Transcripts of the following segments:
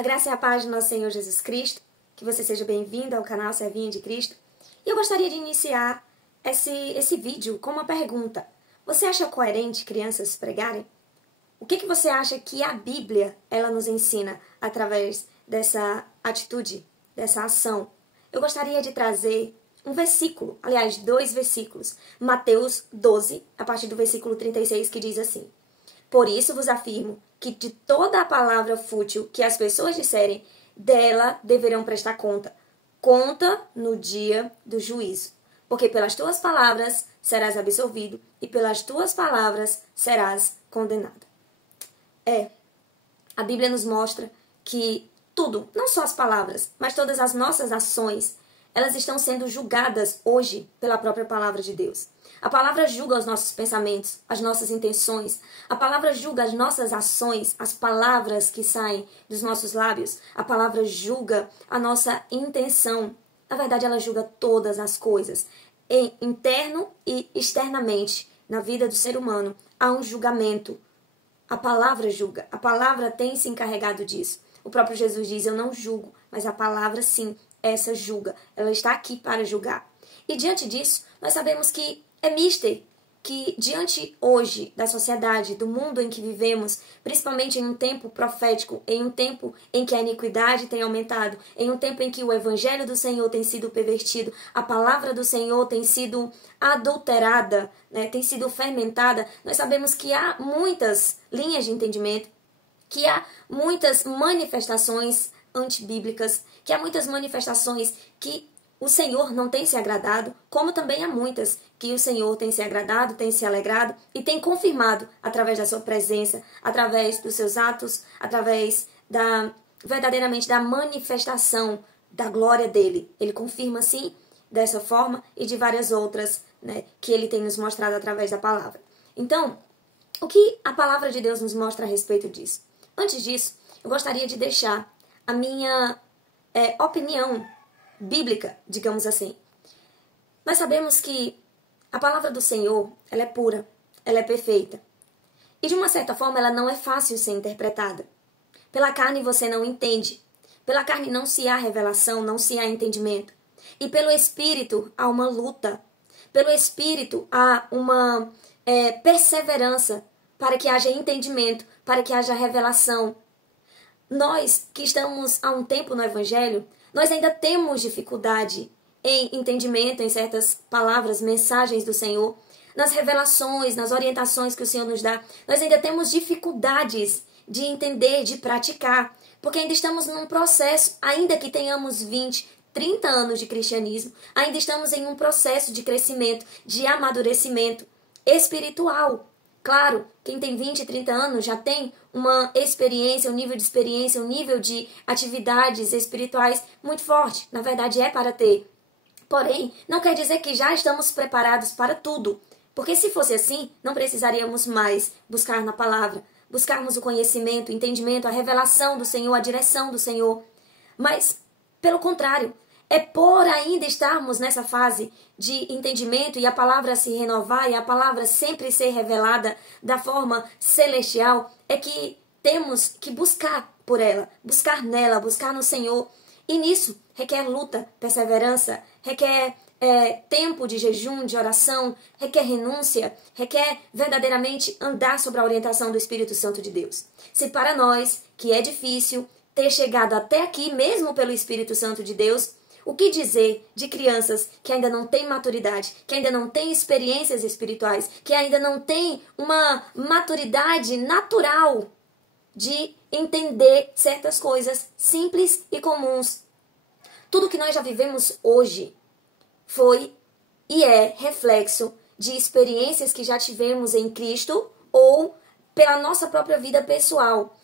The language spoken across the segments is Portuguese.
A graça e a paz do nosso Senhor Jesus Cristo. Que você seja bem-vindo ao canal Servinha de Cristo. E eu gostaria de iniciar esse vídeo com uma pergunta. Você acha coerente crianças pregarem? O que você acha que a Bíblia ela nos ensina através dessa atitude, dessa ação? Eu gostaria de trazer um versículo, aliás, 2 versículos. Mateus 12, a partir do versículo 36, que diz assim: Por isso vos afirmo que de toda a palavra fútil que as pessoas disserem, dela deverão prestar conta. Conta no dia do juízo. Porque pelas tuas palavras serás absolvido e pelas tuas palavras serás condenado. A Bíblia nos mostra que tudo, não só as palavras, mas todas as nossas ações, elas estão sendo julgadas hoje pela própria palavra de Deus. A palavra julga os nossos pensamentos, as nossas intenções. A palavra julga as nossas ações, as palavras que saem dos nossos lábios. A palavra julga a nossa intenção. Na verdade, ela julga todas as coisas. Interno e externamente, na vida do ser humano, há um julgamento. A palavra julga. A palavra tem se encarregado disso. O próprio Jesus diz, eu não julgo, mas a palavra sim, essa julga. Ela está aqui para julgar. E diante disso, nós sabemos que é mister que diante hoje da sociedade, do mundo em que vivemos, principalmente em um tempo profético, em um tempo em que a iniquidade tem aumentado, em um tempo em que o evangelho do Senhor tem sido pervertido, a palavra do Senhor tem sido adulterada, tem sido fermentada, nós sabemos que há muitas linhas de entendimento, que há muitas manifestações antibíblicas, que há muitas manifestações que o Senhor não tem se agradado, como também há muitas que o Senhor tem se agradado, tem se alegrado e tem confirmado através da sua presença, através dos seus atos, através verdadeiramente da manifestação da glória dele. Ele confirma, sim, dessa forma e de várias outras, que ele tem nos mostrado através da palavra. Então, o que a palavra de Deus nos mostra a respeito disso? Antes disso, eu gostaria de deixar a minha opinião bíblica, digamos assim. Nós sabemos que a palavra do Senhor, ela é pura, ela é perfeita. E de uma certa forma, ela não é fácil de ser interpretada. Pela carne você não entende. Pela carne não se há revelação, não se há entendimento. E pelo Espírito há uma luta. Pelo Espírito há uma perseverança para que haja entendimento, para que haja revelação. Nós que estamos há um tempo no Evangelho, nós ainda temos dificuldade em entendimento, em certas palavras, mensagens do Senhor, nas revelações, nas orientações que o Senhor nos dá. Nós ainda temos dificuldades de entender, de praticar, porque ainda estamos num processo, ainda que tenhamos 20, 30 anos de cristianismo, ainda estamos em um processo de crescimento, de amadurecimento espiritual. Claro, quem tem 20, 30 anos já tem uma experiência, um nível de experiência, um nível de atividades espirituais muito forte. Na verdade, é para ter. Porém, não quer dizer que já estamos preparados para tudo. Porque se fosse assim, não precisaríamos mais buscar na palavra, buscarmos o conhecimento, o entendimento, a revelação do Senhor, a direção do Senhor. Mas, pelo contrário, é por ainda estarmos nessa fase de entendimento e a palavra se renovar e a palavra sempre ser revelada da forma celestial, é que temos que buscar por ela, buscar nela, buscar no Senhor. E nisso requer luta, perseverança, requer tempo de jejum, de oração, requer renúncia, requer verdadeiramente andar sobre a orientação do Espírito Santo de Deus. Se para nós, que é difícil ter chegado até aqui, mesmo pelo Espírito Santo de Deus, o que dizer de crianças que ainda não têm maturidade, que ainda não têm experiências espirituais, que ainda não têm uma maturidade natural de entender certas coisas simples e comuns? Tudo que nós já vivemos hoje foi e é reflexo de experiências que já tivemos em Cristo ou pela nossa própria vida pessoal.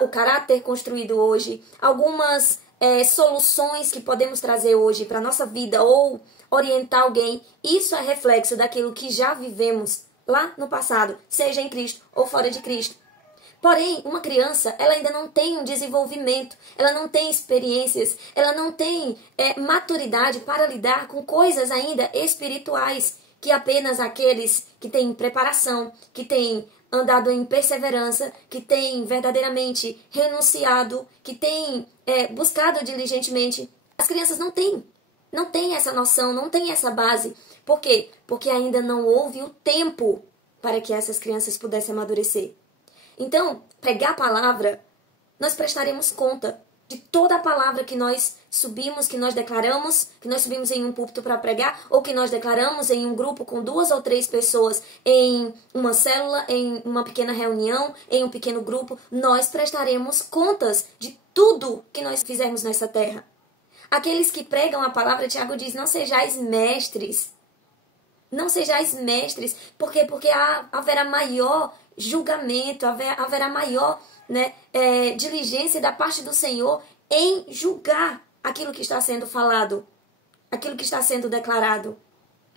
O caráter construído hoje, algumas soluções que podemos trazer hoje para a nossa vida ou orientar alguém, isso é reflexo daquilo que já vivemos lá no passado, seja em Cristo ou fora de Cristo. Porém, uma criança, ela ainda não tem um desenvolvimento, ela não tem experiências, ela não tem maturidade para lidar com coisas ainda espirituais, que apenas aqueles que têm preparação, que têm andado em perseverança, que tem verdadeiramente renunciado, que tem buscado diligentemente. As crianças não têm essa noção, não têm essa base. Por quê? Porque ainda não houve o tempo para que essas crianças pudessem amadurecer. Então, pregar a palavra, nós prestaremos conta de toda a palavra que nós subimos, que nós declaramos, que nós subimos em um púlpito para pregar, ou que nós declaramos em um grupo com 2 ou 3 pessoas, em uma célula, em uma pequena reunião, em um pequeno grupo. Nós prestaremos contas de tudo que nós fizermos nessa terra. Aqueles que pregam a palavra, Tiago diz, não sejais mestres. Não sejais mestres. Por quê? Porque haverá maior julgamento, haverá maior diligência da parte do Senhor em julgar aquilo que está sendo falado, aquilo que está sendo declarado.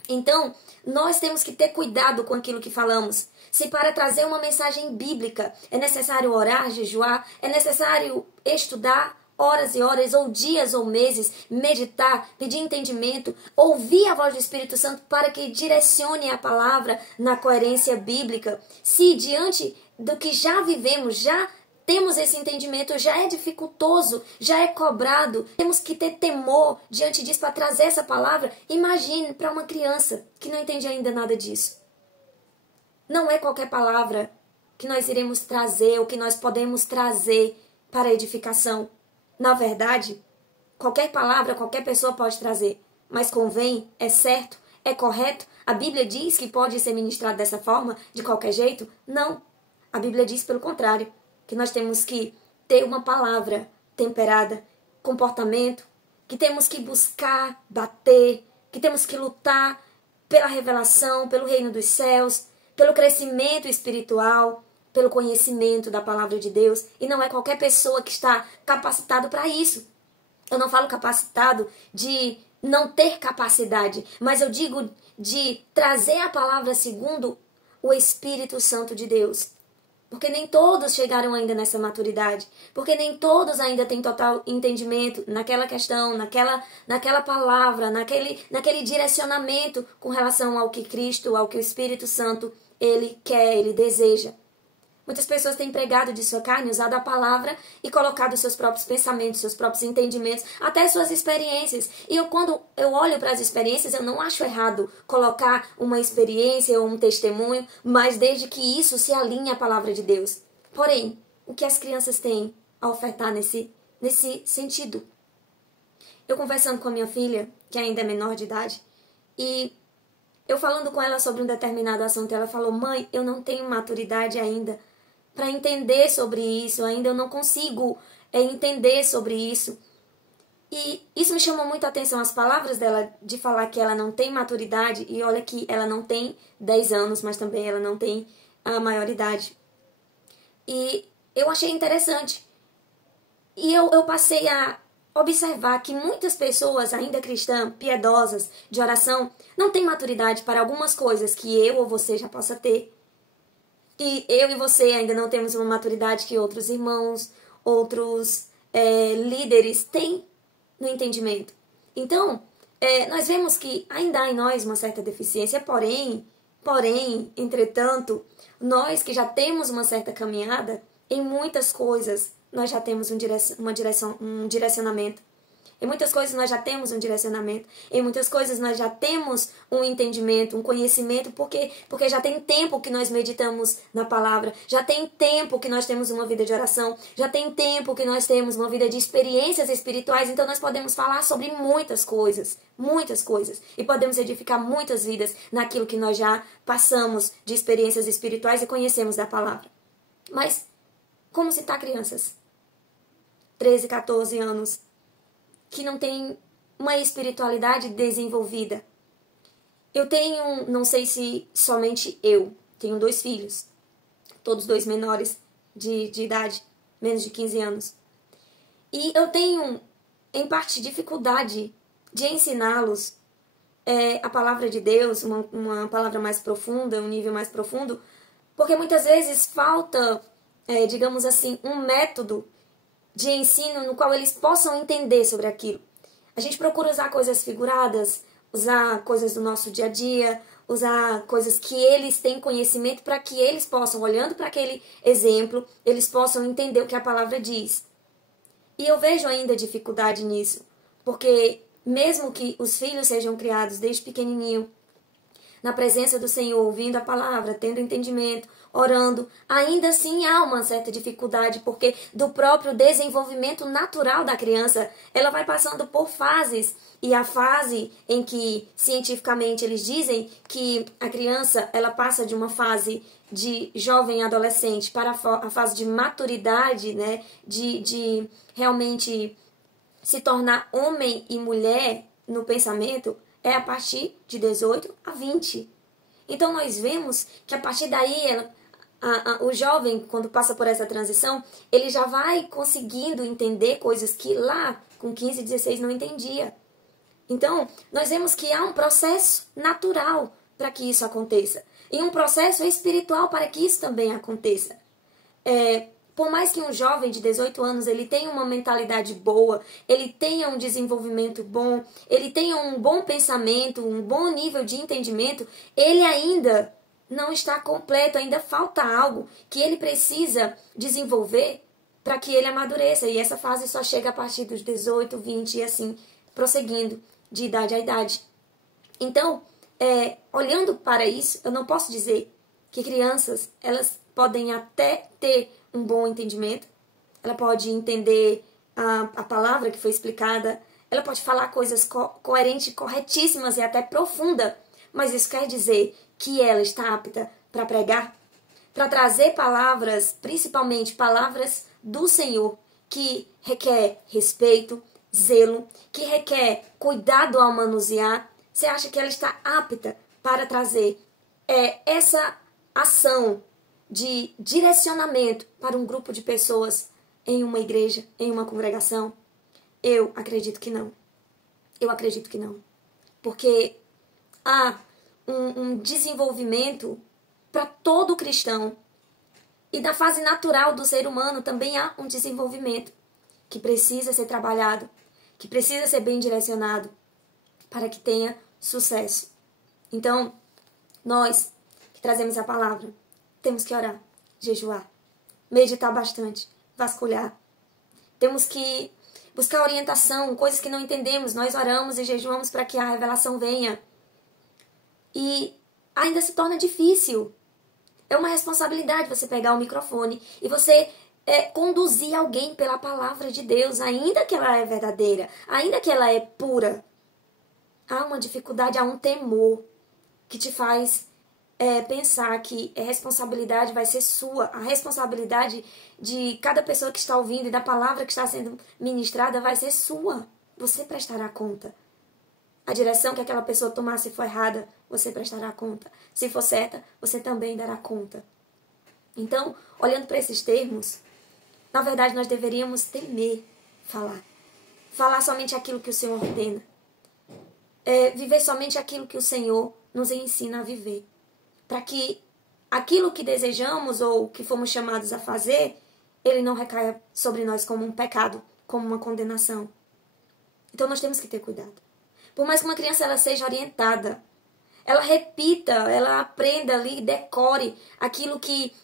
Então, nós temos que ter cuidado com aquilo que falamos. Se para trazer uma mensagem bíblica é necessário orar, jejuar, é necessário estudar horas e horas, ou dias ou meses, meditar, pedir entendimento, ouvir a voz do Espírito Santo para que direcione a palavra na coerência bíblica. Se diante do que já vivemos, já temos esse entendimento, já é dificultoso, já é cobrado, temos que ter temor diante disso para trazer essa palavra. Imagine para uma criança que não entende ainda nada disso. Não é qualquer palavra que nós iremos trazer ou que nós podemos trazer para a edificação. Na verdade, qualquer palavra, qualquer pessoa pode trazer, mas convém, é certo, é correto? A Bíblia diz que pode ser ministrado dessa forma, de qualquer jeito? Não. A Bíblia diz pelo contrário, que nós temos que ter uma palavra temperada, comportamento, que temos que buscar, bater, que temos que lutar pela revelação, pelo reino dos céus, pelo crescimento espiritual, pelo conhecimento da palavra de Deus. E não é qualquer pessoa que está capacitado para isso. Eu não falo capacitado de não ter capacidade, mas eu digo de trazer a palavra segundo o Espírito Santo de Deus. Porque nem todos chegaram ainda nessa maturidade. Porque nem todos ainda têm total entendimento naquela questão, naquela palavra, naquele direcionamento com relação ao que Cristo, ao que o Espírito Santo, Ele quer, Ele deseja. Muitas pessoas têm pregado de sua carne, usado a palavra e colocado seus próprios pensamentos, seus próprios entendimentos, até suas experiências. E quando eu olho para as experiências, eu não acho errado colocar uma experiência ou um testemunho, mas desde que isso se alinhe à palavra de Deus. Porém, o que as crianças têm a ofertar nesse sentido? Eu conversando com a minha filha, que ainda é menor de idade, e eu falando com ela sobre um determinado assunto, ela falou, mãe, eu não tenho maturidade ainda para entender sobre isso, ainda eu não consigo entender sobre isso. E isso me chamou muito a atenção, as palavras dela de falar que ela não tem maturidade, e olha que ela não tem 10 anos, mas também ela não tem a maioridade. E eu achei interessante. E eu passei a observar que muitas pessoas, ainda cristãs, piedosas, de oração, não têm maturidade para algumas coisas que eu ou você já possa ter. E eu e você ainda não temos uma maturidade que outros irmãos, outros líderes têm no entendimento. Então, nós vemos que ainda há em nós uma certa deficiência, porém, entretanto, nós que já temos uma certa caminhada, em muitas coisas nós já temos um direcionamento. Em muitas coisas nós já temos um direcionamento. Em muitas coisas nós já temos um entendimento, um conhecimento, porque já tem tempo que nós meditamos na palavra, já tem tempo que nós temos uma vida de oração, já tem tempo que nós temos uma vida de experiências espirituais, então nós podemos falar sobre muitas coisas, e podemos edificar muitas vidas naquilo que nós já passamos de experiências espirituais e conhecemos da palavra. Mas, como citar crianças? 13, 14 anos, que não tem uma espiritualidade desenvolvida. Eu tenho, não sei se somente eu, tenho 2 filhos, todos 2 menores de idade, menos de 15 anos. E eu tenho, em parte, dificuldade de ensiná-los a palavra de Deus, uma palavra mais profunda, um nível mais profundo, porque muitas vezes falta, digamos assim, um método de ensino no qual eles possam entender sobre aquilo. A gente procura usar coisas figuradas, usar coisas do nosso dia a dia, usar coisas que eles têm conhecimento para que eles possam, olhando para aquele exemplo, eles possam entender o que a palavra diz. E eu vejo ainda dificuldade nisso, porque mesmo que os filhos sejam criados desde pequenininho, na presença do Senhor, ouvindo a palavra, tendo entendimento, orando, ainda assim há uma certa dificuldade, porque do próprio desenvolvimento natural da criança, ela vai passando por fases, e a fase em que, cientificamente, eles dizem que a criança, ela passa de uma fase de jovem adolescente para a fase de maturidade, né, de realmente se tornar homem e mulher no pensamento, é a partir de 18 a 20. Então nós vemos que a partir daí o jovem, quando passa por essa transição, ele já vai conseguindo entender coisas que lá com 15, 16 não entendia. Então nós vemos que há um processo natural para que isso aconteça. E um processo espiritual para que isso também aconteça. Por mais que um jovem de 18 anos ele tenha uma mentalidade boa, ele tenha um desenvolvimento bom, ele tenha um bom pensamento, um bom nível de entendimento, ele ainda não está completo, ainda falta algo que ele precisa desenvolver para que ele amadureça. E essa fase só chega a partir dos 18, 20 e assim, prosseguindo de idade a idade. Então, olhando para isso, eu não posso dizer que crianças, elas podem até ter um bom entendimento, ela pode entender a palavra que foi explicada, ela pode falar coisas coerentes, corretíssimas e até profunda, mas isso quer dizer que ela está apta para pregar, para trazer palavras, principalmente palavras do Senhor, que requer respeito, zelo, que requer cuidado ao manusear. Você acha que ela está apta para trazer essa ação de direcionamento para um grupo de pessoas em uma igreja, em uma congregação? Eu acredito que não. Eu acredito que não. Porque há um desenvolvimento para todo cristão. E na fase natural do ser humano também há um desenvolvimento que precisa ser trabalhado, que precisa ser bem direcionado para que tenha sucesso. Então, nós que trazemos a palavra, temos que orar, jejuar, meditar bastante, vasculhar. Temos que buscar orientação, coisas que não entendemos. Nós oramos e jejuamos para que a revelação venha. E ainda se torna difícil. É uma responsabilidade você pegar o microfone e você conduzir alguém pela palavra de Deus, ainda que ela é verdadeira, ainda que ela é pura. Há uma dificuldade, há um temor que te faz pensar que a responsabilidade vai ser sua. A responsabilidade de cada pessoa que está ouvindo e da palavra que está sendo ministrada vai ser sua. Você prestará conta. A direção que aquela pessoa tomar, se for errada, você prestará conta. Se for certa, você também dará conta. Então, olhando para esses termos, na verdade nós deveríamos temer falar. Falar somente aquilo que o Senhor ordena. Viver somente aquilo que o Senhor nos ensina a viver. Para que aquilo que desejamos ou que fomos chamados a fazer, ele não recaia sobre nós como um pecado, como uma condenação. Então nós temos que ter cuidado. Por mais que uma criança ela seja orientada, ela repita, ela aprenda ali, decore aquilo que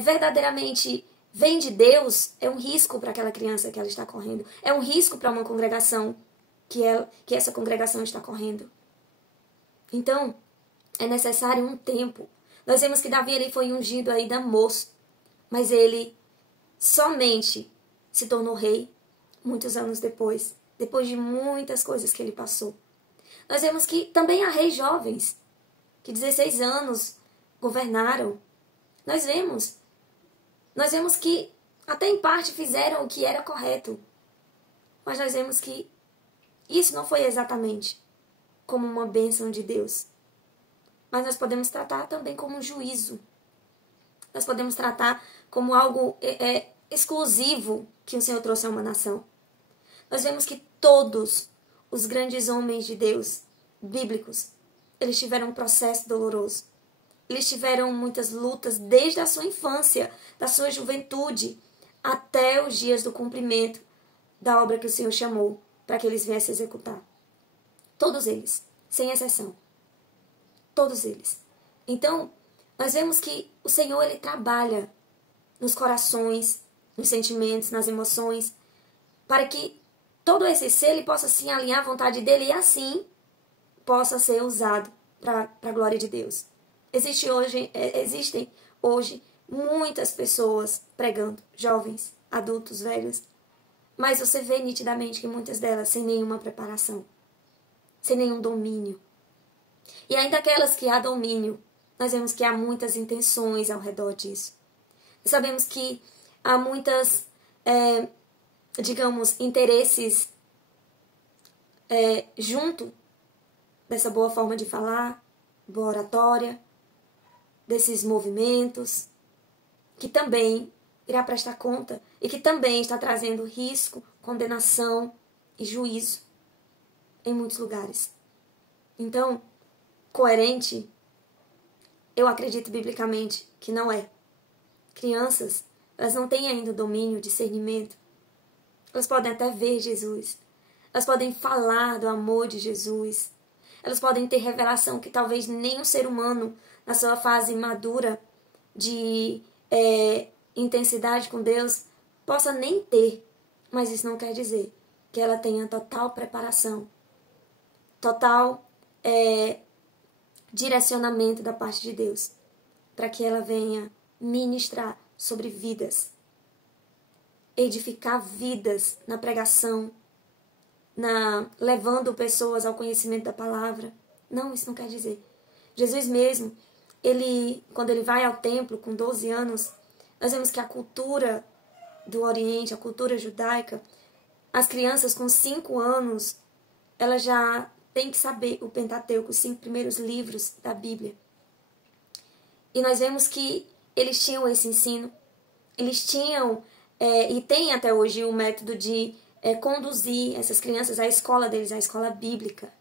verdadeiramente vem de Deus, é um risco para aquela criança que ela está correndo. É um risco para uma congregação que essa congregação está correndo. Então, é necessário um tempo. Nós vemos que Davi ele foi ungido ainda moço, mas ele somente se tornou rei muitos anos depois de muitas coisas que ele passou. Nós vemos que também há reis jovens, que 16 anos governaram. Nós vemos que até em parte fizeram o que era correto, mas nós vemos que isso não foi exatamente como uma bênção de Deus. Mas nós podemos tratar também como um juízo. Nós podemos tratar como algo exclusivo que o Senhor trouxe a uma nação. Nós vemos que todos os grandes homens de Deus, bíblicos, eles tiveram um processo doloroso. Eles tiveram muitas lutas desde a sua infância, da sua juventude, até os dias do cumprimento da obra que o Senhor chamou para que eles viessem executar. Todos eles, sem exceção. Todos eles. Então, nós vemos que o Senhor, Ele trabalha nos corações, nos sentimentos, nas emoções, para que todo esse ser ele possa se alinhar à vontade dele e assim possa ser usado para a glória de Deus. Existem hoje muitas pessoas pregando, jovens, adultos, velhos, mas você vê nitidamente que muitas delas sem nenhuma preparação, sem nenhum domínio. E ainda aquelas que há domínio, nós vemos que há muitas intenções ao redor disso. E sabemos que há muitas, interesses junto dessa boa forma de falar, boa oratória, desses movimentos, que também irá prestar conta e que também está trazendo risco, condenação e juízo em muitos lugares. Então, coerente, eu acredito biblicamente que não é. Crianças, elas não têm ainda o domínio, o discernimento. Elas podem até ver Jesus. Elas podem falar do amor de Jesus. Elas podem ter revelação que talvez nenhum ser humano, na sua fase madura de intensidade com Deus, possa nem ter. Mas isso não quer dizer que ela tenha total preparação, total direcionamento da parte de Deus, para que ela venha ministrar sobre vidas, edificar vidas na pregação, levando pessoas ao conhecimento da palavra. Não, isso não quer dizer. Jesus mesmo, quando ele vai ao templo com 12 anos, nós vemos que a cultura do Oriente, a cultura judaica, as crianças com 5 anos, elas já têm que saber o Pentateuco, os 5 primeiros livros da Bíblia. E nós vemos que eles tinham esse ensino, eles tinham, e tem até hoje o método de conduzir essas crianças à escola deles, à escola bíblica.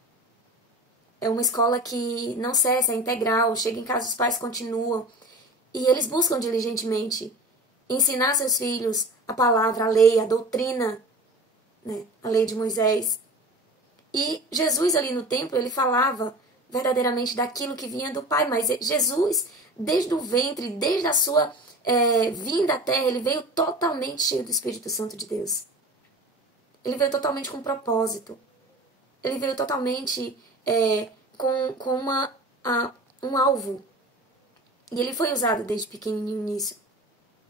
É uma escola que não cessa, é integral, chega em casa, os pais continuam. E eles buscam diligentemente ensinar seus filhos a palavra, a lei, a doutrina, né? A lei de Moisés. E Jesus ali no templo, ele falava verdadeiramente daquilo que vinha do Pai. Mas Jesus, desde o ventre, desde a sua vinda à terra, ele veio totalmente cheio do Espírito Santo de Deus. Ele veio totalmente com propósito. Ele veio totalmente com um alvo. E ele foi usado desde pequenininho nisso.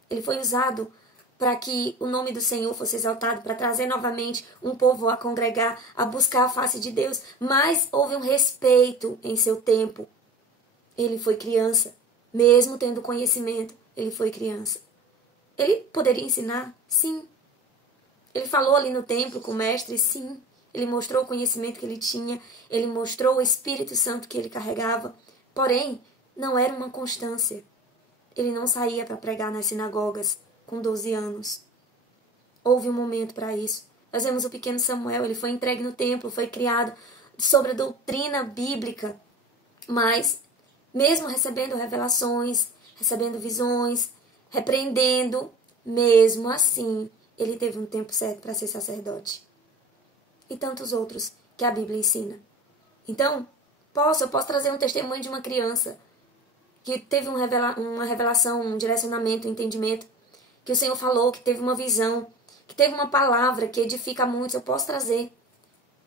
Ele foi usado para que o nome do Senhor fosse exaltado, para trazer novamente um povo a congregar, a buscar a face de Deus. Mas houve um respeito em seu tempo. Ele foi criança. Mesmo tendo conhecimento, ele foi criança. Ele poderia ensinar? Sim. Ele falou ali no templo com o mestre? Sim. Ele mostrou o conhecimento que ele tinha. Ele mostrou o Espírito Santo que ele carregava. Porém, não era uma constância. Ele não saía para pregar nas sinagogas com 12 anos. Houve um momento para isso. Nós vemos o pequeno Samuel, ele foi entregue no templo, foi criado sobre a doutrina bíblica. Mas, mesmo recebendo revelações, recebendo visões, repreendendo, mesmo assim, ele teve um tempo certo para ser sacerdote. E tantos outros que a Bíblia ensina. Então, eu posso trazer um testemunho de uma criança que teve uma revelação, um direcionamento, um entendimento, que o Senhor falou, que teve uma visão, que teve uma palavra que edifica muitos. Eu posso trazer,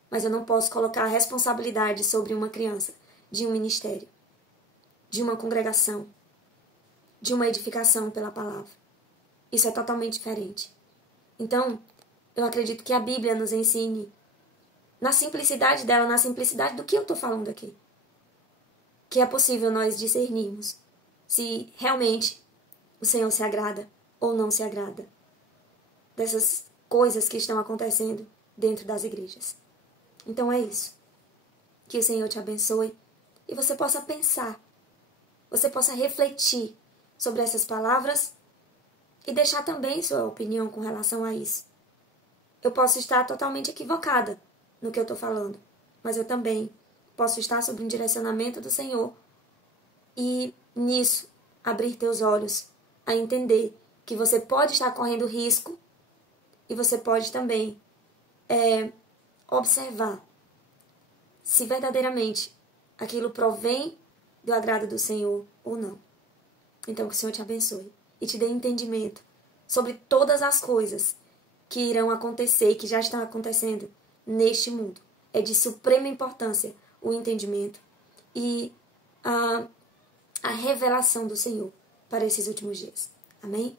mas eu não posso colocar a responsabilidade sobre uma criança, de um ministério, de uma congregação, de uma edificação pela palavra. Isso é totalmente diferente. Então, eu acredito que a Bíblia nos ensine, na simplicidade dela, na simplicidade do que eu estou falando aqui, que é possível nós discernirmos se realmente o Senhor se agrada ou não se agrada dessas coisas que estão acontecendo dentro das igrejas. Então é isso. Que o Senhor te abençoe e você possa pensar, você possa refletir sobre essas palavras e deixar também sua opinião com relação a isso. Eu posso estar totalmente equivocada no que eu estou falando, mas eu também posso estar sob um direcionamento do Senhor e nisso abrir teus olhos a entender que você pode estar correndo risco e você pode também observar se verdadeiramente aquilo provém do agrado do Senhor ou não. Então que o Senhor te abençoe e te dê entendimento sobre todas as coisas que irão acontecer e que já estão acontecendo neste mundo. É de suprema importância o entendimento e a revelação do Senhor para esses últimos dias. Amém?